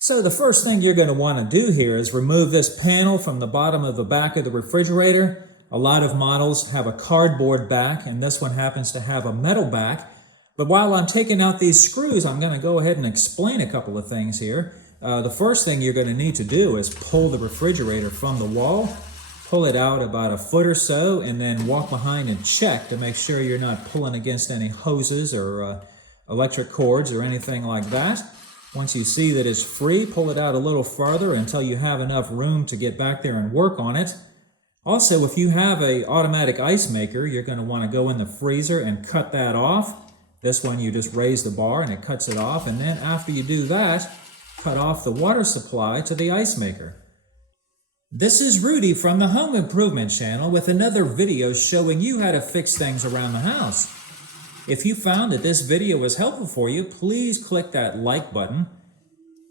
So the first thing you're going to want to do here is remove this panel from the bottom of the back of the refrigerator. A lot of models have a cardboard back, and this one happens to have a metal back. But while I'm taking out these screws, I'm going to go ahead and explain a couple of things here. The first thing you're going to need to do is pull the refrigerator from the wall, pull it out about a foot or so, and then walk behind and check to make sure you're not pulling against any hoses or electric cords or anything like that. Once you see that it's free, pull it out a little farther until you have enough room to get back there and work on it. Also, if you have an automatic ice maker, you're going to want to go in the freezer and cut that off. This one you just raise the bar and it cuts it off, and then after you do that, cut off the water supply to the ice maker. This is Rudy from the Home Improvement channel with another video showing you how to fix things around the house. If you found that this video was helpful for you, please click that like button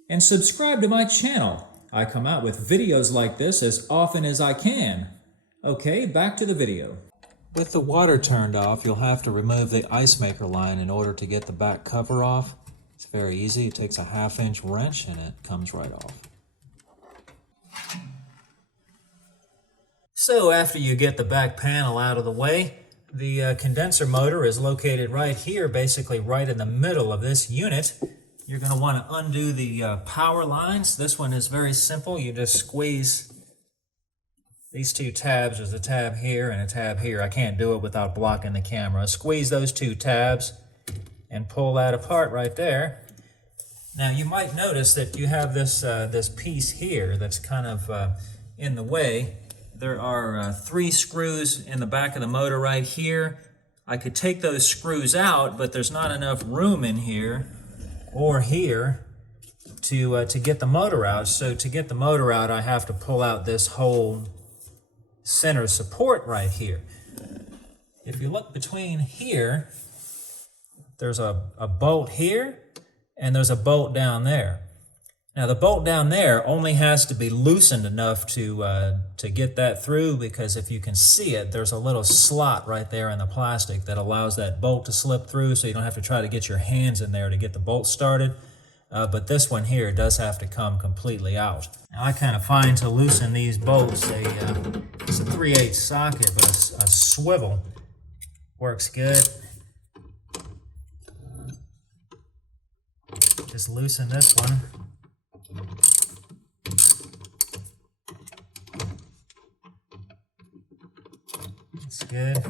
and subscribe to my channel. I come out with videos like this as often as I can. Okay, back to the video. With the water turned off, you'll have to remove the ice maker line in order to get the back cover off. It's very easy. It takes a 1/2-inch wrench and it comes right off. So after you get the back panel out of the way, the condenser motor is located right here, basically right in the middle of this unit. You're going to want to undo the power lines. This one is very simple. You just squeeze these two tabs. There's a tab here and a tab here. I can't do it without blocking the camera. Squeeze those two tabs and pull that apart right there. Now you might notice that you have this, this piece here that's kind of in the way. There are 3 screws in the back of the motor right here. I could take those screws out, but there's not enough room in here or here to get the motor out. So to get the motor out, I have to pull out this whole center support right here. If you look between here, there's a bolt here and there's a bolt down there. Now the bolt down there only has to be loosened enough to get that through, because if you can see it, there's a little slot right there in the plastic that allows that bolt to slip through, so you don't have to try to get your hands in there to get the bolt started. But this one here does have to come completely out. Now I kind of find to loosen these bolts, it's a 3/8 socket, but a swivel works good. Just loosen this one. That's good.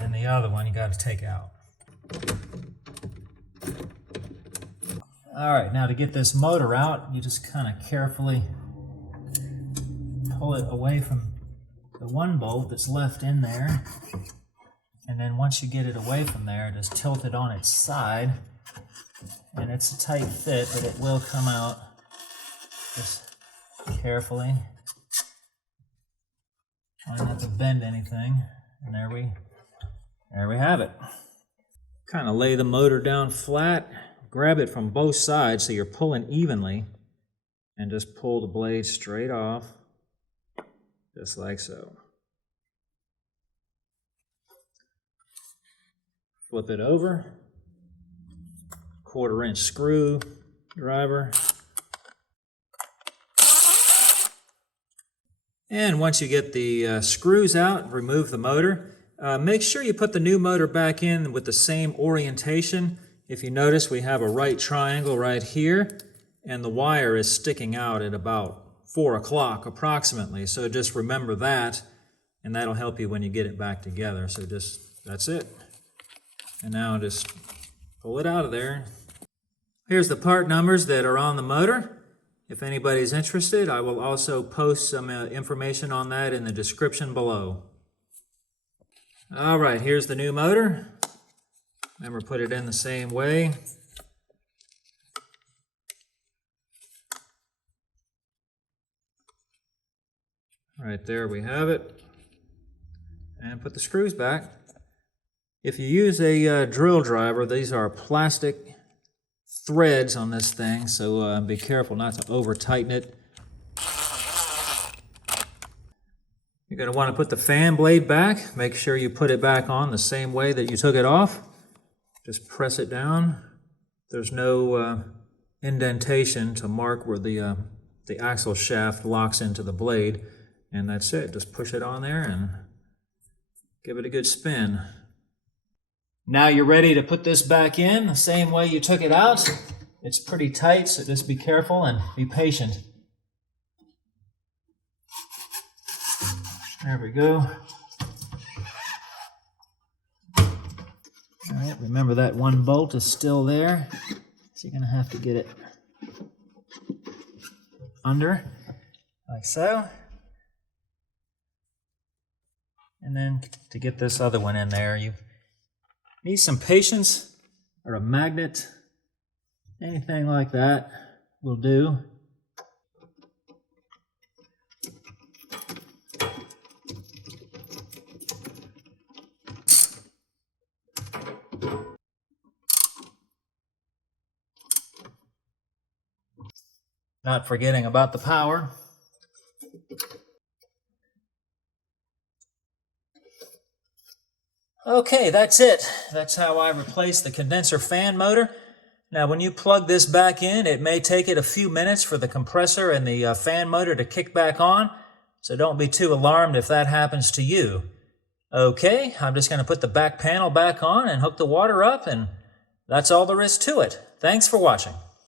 And the other one you got to take out. All right, now to get this motor out, you just kind of carefully pull it away from the one bolt that's left in there. And then once you get it away from there, just tilt it on its side. And it's a tight fit, but it will come out just carefully. Try not to bend anything. And there we have it. Kind of lay the motor down flat, grab it from both sides so you're pulling evenly, and just pull the blade straight off, just like so. Flip it over. 1/4-inch screw driver. And once you get the screws out, remove the motor. Make sure you put the new motor back in with the same orientation. If you notice, we have a right triangle right here, and the wire is sticking out at about 4 o'clock approximately. So just remember that, and that'll help you when you get it back together. So that's it. And now just pull it out of there. Here's the part numbers that are on the motor. If anybody's interested, I will also post some information on that in the description below. All right, here's the new motor. Remember, put it in the same way. Right there we have it. And put the screws back. If you use a drill driver, these are plastic threads on this thing, so be careful not to over tighten it. You're going to want to put the fan blade back. Make sure you put it back on the same way that you took it off. Just press it down. There's no indentation to mark where the axle shaft locks into the blade, and that's it. Just push it on there and give it a good spin. Now you're ready to put this back in the same way you took it out. It's pretty tight, so just be careful and be patient. There we go. All right, remember that one bolt is still there, so you're going to have to get it under, like so. And then to get this other one in there, you need some patience, or a magnet, anything like that will do. Not forgetting about the power. Okay, that's it. That's how I replaced the condenser fan motor. Now when you plug this back in, it may take it a few minutes for the compressor and the fan motor to kick back on, so don't be too alarmed if that happens to you. Okay, I'm just going to put the back panel back on and hook the water up, and that's all there is to it. Thanks for watching.